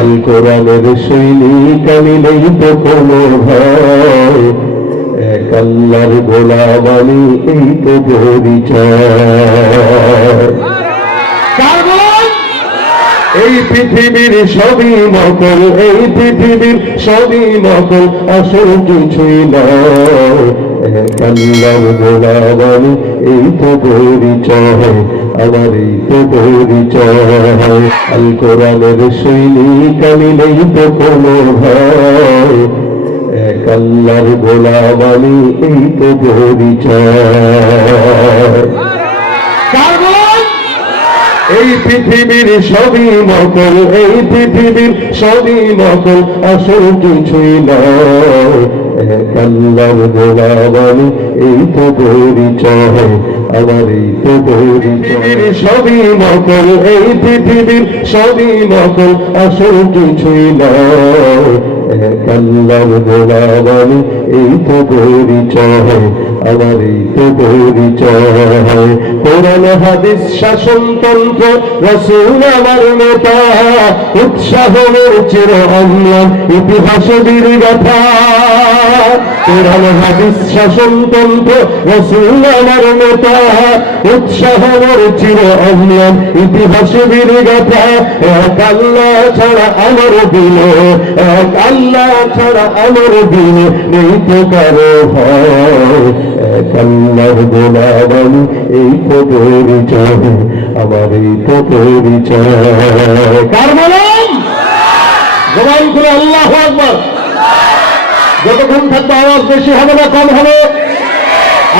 আল কোরআনের সৈনিক আমি নেই তো কোনো ভয়, এক আল্লাহর গোলাম আমি এই তো পরিচয়। এই পৃথিবীর সবই নকল, এই পৃথিবীর সবই নকল, আসল কিছুই নয়, এক আল্লাহর গোলাম আমি এই তো পরিচয়, আমার এই তো পরিচয়। আল কোরআনের সৈনিক আমি নেই তো কোনো ভয়, এক আল্লাহর গোলাম আমি এই তো পরিচয়। এই পৃথিবীর সবই নকল, এই পৃথিবীর সবই নকল, আসল কিছুই নয়, এক আল্লাহর গোলাম আমি এই তো পরিচয়, আমার এই তো পরিচয়। সবই নকল, এই পৃথিবীর সবই নকল, আসল কিছুই নয়, এক আল্লাহর গোলাম আমি এই তো পরিচয়, আমার এই তো পরিচয়। কোরআন হাদিস শাসনতন্ত্র রাসূল আমার নেতা, উৎসাহের চির অম্লান ইতিহাসে বীর গাথা। কোরআন হাদিস শাসনতন্ত্র রাসূল আমার নেতা, উৎসাহের চির অম্লান ইতিহাসে বীর গাথা। এক আল্লাহ ছাড়া আমার দিলে, এক আল্লাহ ছাড়া আমার দিলে নেই তো কারো ভয়, এক আল্লাহর গোলাম আমি এই তো পরিচয়, আমার এই তো পরিচয়। কার বলেন? জবান করে আল্লাহু আকবার। যতক্ষণ থাকবে আওয়াজ বেশি হবে না কম হবে?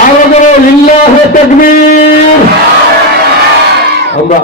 আরো জোরে লিল্লাহি তাকবীর। আমরা